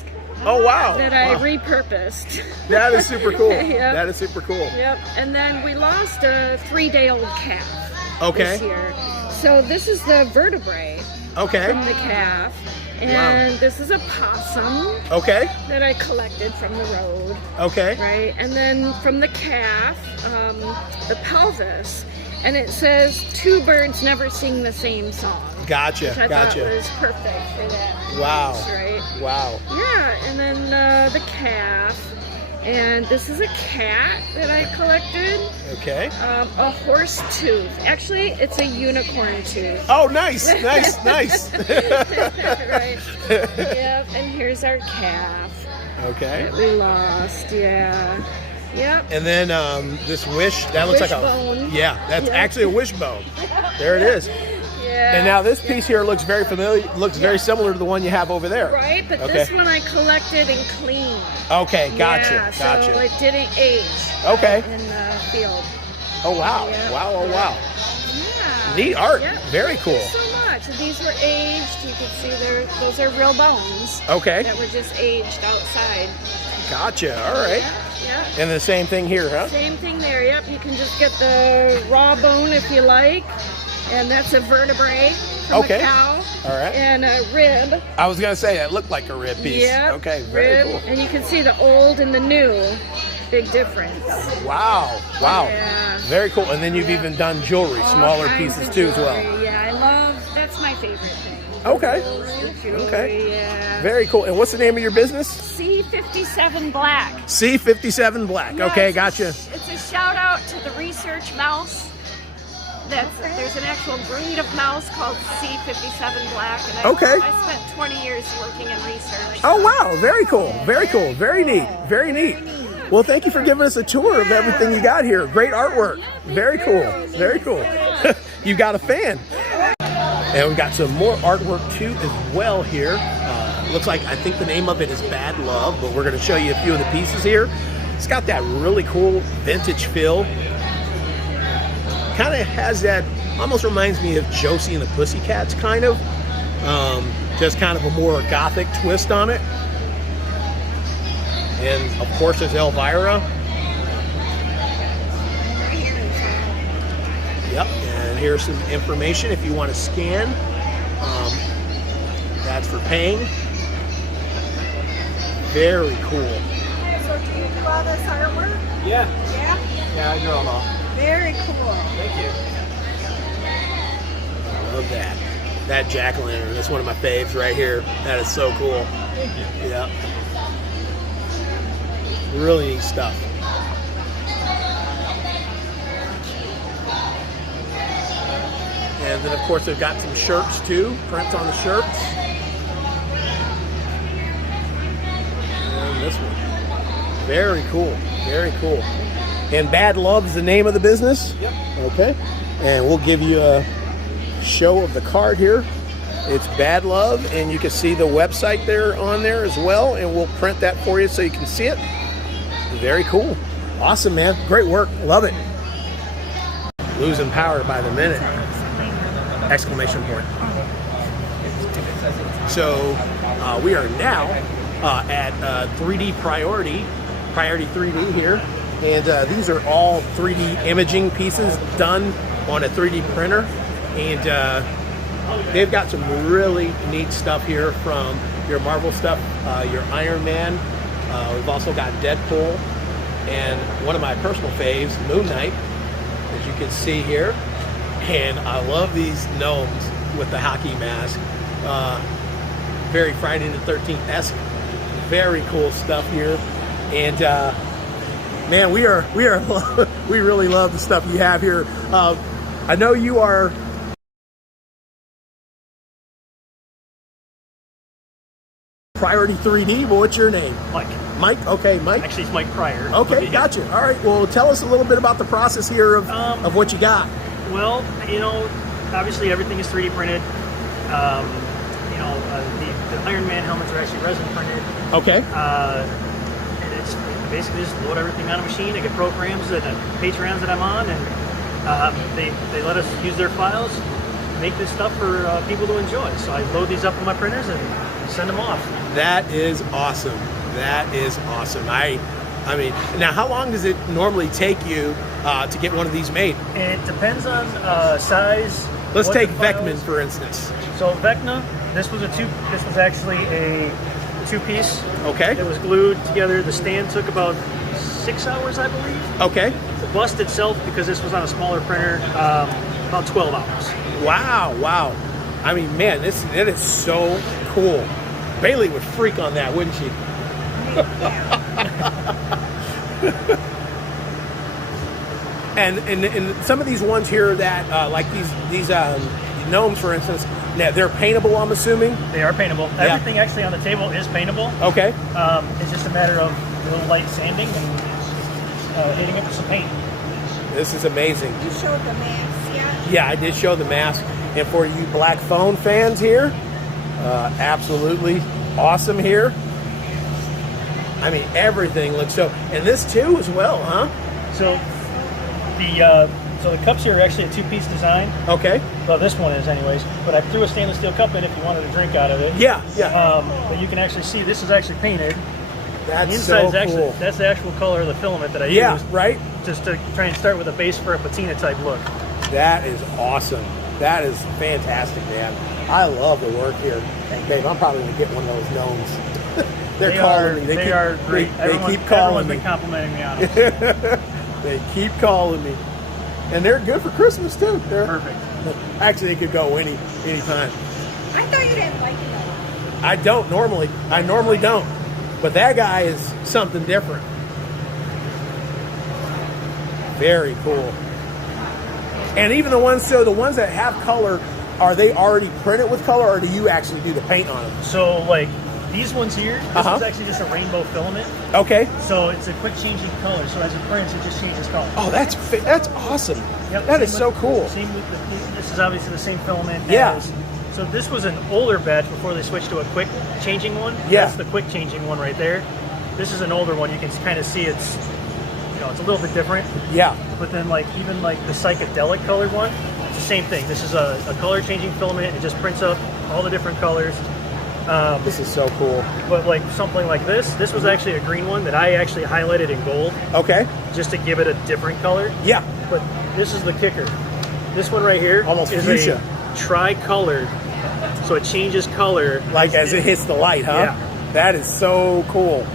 Oh wow! That I repurposed. That is super cool. Yep. That is super cool. Yep. And then we lost a 3-day-old calf. Okay. This year. So this is the vertebrae. Okay. From the calf, and this is a possum. Okay. That I collected from the road. Okay. Right, and then from the calf, the pelvis, and it says 2 birds never sing the same song. Gotcha. Which I thought was perfect for that. Wow. Piece, right. Wow. Yeah, and then the calf, and this is a cat that I collected. Okay. A horse tooth. Actually, it's a unicorn tooth. Oh, nice. Right. Yep. And here's our calf. Okay. That we lost. Yeah. Yep. And then this wish, that looks like a wishbone. Yeah, that's actually a wishbone. There it is. Yeah. And now this piece here looks very familiar, looks very similar to the one you have over there. Right, but this one I collected and cleaned. Okay, gotcha, Yeah, gotcha. So it didn't age. Okay. In the field. Oh wow, Yeah. wow, oh wow. Yeah. Neat art, Yep. very cool. Thank you so much. These were aged. You can see those are real bones. Okay. That were just aged outside. Gotcha, all right. Yeah. And the same thing here, huh? Same thing there. Yep. You can just get the raw bone if you like. And that's a vertebrae from a cow. All right. And a rib. I was gonna say it looked like a rib piece. Yep. Okay, very rib. cool. And you can see the old and the new. Big difference. Wow, wow. Yeah. Very cool. And then you've even done jewelry, smaller kinds pieces of too as well. jewelry. Yeah, that's my favorite thing. Okay. Jewelry, Okay. Yeah. Very cool. And what's the name of your business? C57 Black. C57 Black. Yeah, okay, it's gotcha. It's a shout out to the research mouse. There's an actual breed of mouse called C57 Black. And I spent 20 years working in research. Oh wow, very cool. Very cool. Very neat. Very neat. Well, thank you for giving us a tour of everything you got here. Great artwork. Very cool. Very cool. You got a fan. And we've got some more artwork too as well here. Looks like, I think the name of it is Bad Love, but we're going to show you a few of the pieces here. It's got that really cool vintage feel. Kind of has that, almost reminds me of Josie and the Pussycats kind of. Just kind of a more gothic twist on it. And of course there's Elvira. Yep, and here's some information if you want to scan. That's for paying. Very cool. So do you do all this artwork? Yeah. Yeah? Yeah, I draw them all. Very cool. Thank you. I love that. That jack-o'-lantern, that's one of my faves right here. That is so cool. Thank you. Yep. Really neat stuff. And then, of course, they've got some shirts, too. Prints on the shirts. And this one. Very cool. Very cool. And Bad Love's the name of the business? Yep. Okay. And we'll give you a show of the card here. It's Bad Love, and you can see the website there on there as well, and we'll print that for you so you can see it. Very cool. Awesome, man. Great work. Love it. Losing power by the minute. Exclamation point. So we are now at 3D Priority 3D here, and these are all 3D imaging pieces done on a 3D printer, and they've got some really neat stuff here, from your Marvel stuff, your Iron Man. We've also got Deadpool, and one of my personal faves, Moon Knight, as you can see here. And I love these gnomes with the hockey mask. Very Friday the 13th-esque. Very cool stuff here. And man, we really love the stuff you have here. I know you are Priority 3D, but what's your name? Mike. Mike? Okay, Mike. Actually, it's Mike Pryor. Okay, gotcha. All right, well, tell us a little bit about the process here of what you got. Well, you know, obviously everything is 3D printed. You know, the Iron Man helmets are actually resin printed. Okay. And it's basically just load everything on a machine. I get programs that Patreons that I'm on, and they let us use their files, make this stuff for people to enjoy. So I load these up on my printers and send them off. That is awesome. That is awesome. I mean, now how long does it normally take you to get one of these made? It depends on size. Let's take Vecna, for instance. So Vecna, this was actually a two-piece. Okay. It was glued together. The stand took about 6 hours, I believe. Okay. The bust itself, because this was on a smaller printer, about 12 hours. Wow, wow. I mean, man, that is so cool. Bailey would freak on that, wouldn't she? and some of these ones here that like these gnomes, for instance, they're paintable, I'm assuming. They are paintable. Yeah. Everything actually on the table is paintable. Okay. It's just a matter of a little light sanding and hitting it with some paint. This is amazing. You showed the mask, yeah? Yeah, I did show the mask. And for you Black Phone fans here, absolutely awesome here. I mean, everything looks so, and this too as well, huh? So the cups here are actually a two-piece design. Okay. Well, this one is anyways, but I threw a stainless steel cup in if you wanted to drink out of it. Yeah, yeah. But you can actually see this is actually painted. That's the so inside's cool. That's the actual color of the filament that I used. Yeah, right? Just to try and start with a base for a patina type look. That is awesome. That is fantastic, man. I love the work here. And babe, I'm probably going to get one of those gnomes. They're calling me. They are great. They keep calling me. Everyone's been complimenting me on it. They keep calling me. And they're good for Christmas, too. They're perfect. Actually, they could go anytime. I thought you didn't like it. I don't normally. I normally don't. But that guy is something different. Very cool. And even the ones that have color, are they already printed with color, or do you actually do the paint on them? So, like, these ones here, this is actually just a rainbow filament. Okay. So it's a quick changing color. So as it prints, it just changes color. Oh, that's awesome. Yep, that is so cool. Same with this is obviously the same filament. Yeah. So this was an older batch before they switched to a quick changing one. Yeah. That's the quick changing one right there. This is an older one. You can kind of see it's a little bit different. Yeah. But then even the psychedelic colored one, it's the same thing. This is a color changing filament. It just prints up all the different colors. This is so cool. But like something like this was actually a green one that I actually highlighted in gold. Okay. Just to give it a different color. Yeah. But this is the kicker. This one right here almost is fuchsia. a tri-colored, so it changes color. Like as it hits the light, huh? Yeah. That is so cool.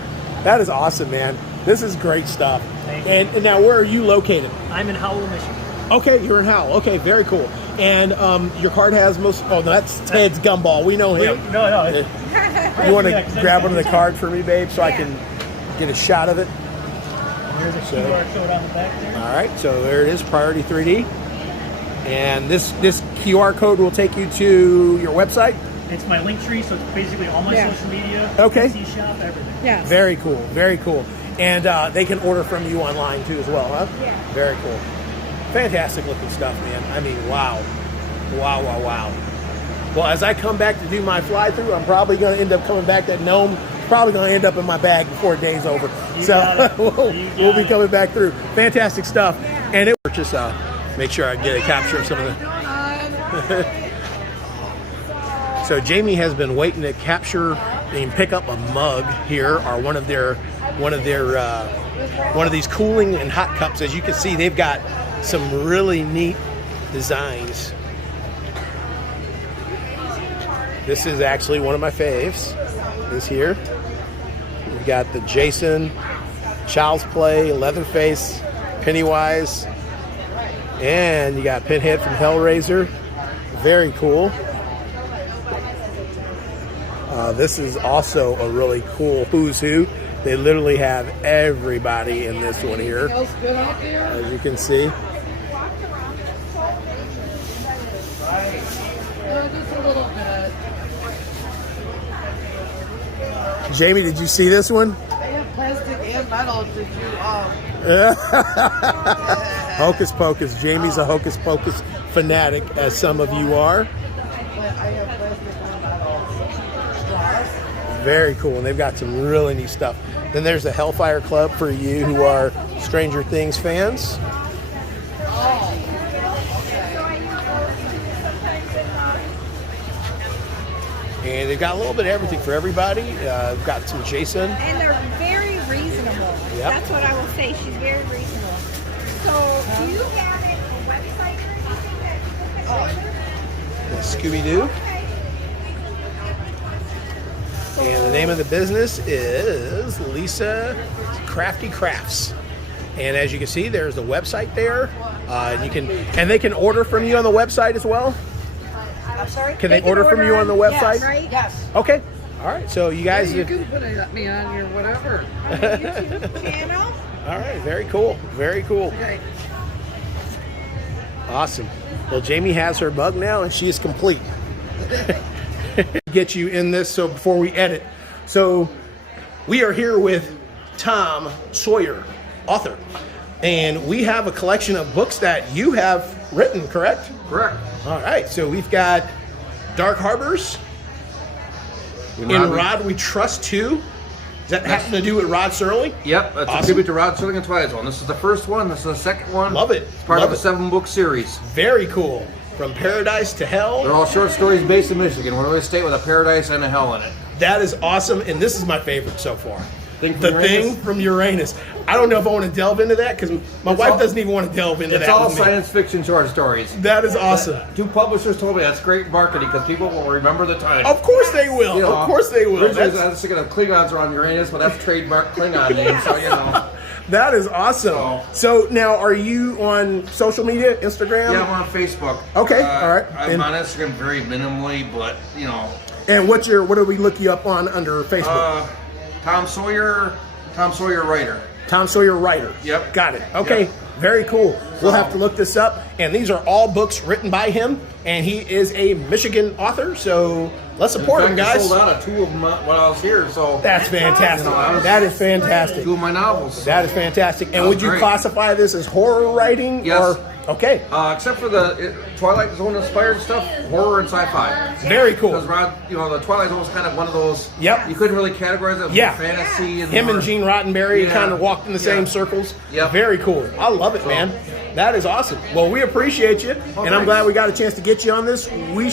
That is awesome, man. This is great stuff. And now, where are you located? I'm in Howell, Michigan. Okay, you're in Howell. Okay, very cool. And your card has most. Oh, that's Ted's gumball. We know him. No. You want to grab one of the cards for me, babe, so I can get a shot of it? There's a QR code on the back there. All right, so there it is, Priority 3D. And this QR code will take you to your website? It's my link tree, so it's basically all my social media, okay. Etsy shop, everything. Yeah. Very cool, very cool. And they can order from you online too as well, huh? Yeah. Very cool. Fantastic looking stuff, man. I mean, wow. Wow. Well, as I come back to do my fly through, I'm probably going to end up coming back. That gnome probably going to end up in my bag before the day's over. So we'll be coming back through. Fantastic stuff. And it just make sure I get a capture of some of the. So Jamie has been waiting to capture and pick up a mug here, or one of these cooling and hot cups. As you can see, they've got some really neat designs. This is actually one of my faves. Is here. We've got the Jason, Child's Play, Leatherface, Pennywise, and you got Pinhead from Hellraiser. Very cool. This is also a really cool who's who. They literally have everybody in this one here, as you can see. Just a little bit. Jamie, did you see this one? I have plastic and metal. Did you? Hocus Pocus. Jamie's a Hocus Pocus fanatic, as some of you are. I have plastic and metal. Straws. Very cool, and they've got some really neat stuff. Then there's the Hellfire Club for you who are Stranger Things fans. And they've got a little bit of everything for everybody. We've got some Jason. And they're very reasonable. Yep. That's what I will say. She's very reasonable. So, do you have a website or anything that you can Scooby-Doo. And the name of the business is Lisa Crafty Crafts. And as you can see, there's the website there. And they can order from you on the website as well. I'm sorry? Can they order from you on the website? Yes, right? Yes. Okay. All right. So you guys. Yeah, you can put me on your whatever. YouTube channel. All right. Very cool. Very cool. Okay. Awesome. Well, Jamie has her bug now, and she is complete. Get you in this. So before we edit, so we are here with Tom Sawyer, author, and we have a collection of books that you have written. Correct? Correct. All right, so we've got Dark Harbors, In Rod We Trust 2. Does that have to do with Rod Serling? Yep, it's a tribute to Rod Serling and Twilight Zone. This is the first one, this is the second one. Love it. It's part of a 7-book series. Very cool. From Paradise to Hell. They're all short stories based in Michigan. We're in a state with a paradise and a hell in it. That is awesome, and this is my favorite so far. The Thing from Uranus. I don't know if I want to delve into that because my wife doesn't even want to delve into that. It's all science fiction short stories. That is awesome. Two publishers told me that's great marketing because people will remember the time. Of course they will. You know, of course they will. Originally, I was thinking of Klingons are on Uranus, but that's trademark Klingon name, so you know. That is awesome. So now, are you on social media, Instagram? Yeah, I'm on Facebook. Okay, all right. I'm on Instagram very minimally, but you know. And what do we look you up on under Facebook? Tom Sawyer Writer. Tom Sawyer Writer. Yep. Got it. Okay. Yep. Very cool. We'll have to look this up. And these are all books written by him. And he is a Michigan author. So let's support him, guys. I sold out of 2 of them when I was here. So that's fantastic. That is fantastic. 2 of my novels. That is fantastic. And would you classify this as horror writing? Yes. Okay. Except for the Twilight Zone inspired stuff, horror and sci-fi. Very cool. Because the Twilight Zone was kind of one of those. Yep. You couldn't really categorize it as fantasy. And him and Gene Roddenberry kind of walked in the same circles. Yep. Very cool. I love it, man. That is awesome. Well, we appreciate you, and I'm glad we got a chance to get you on this. We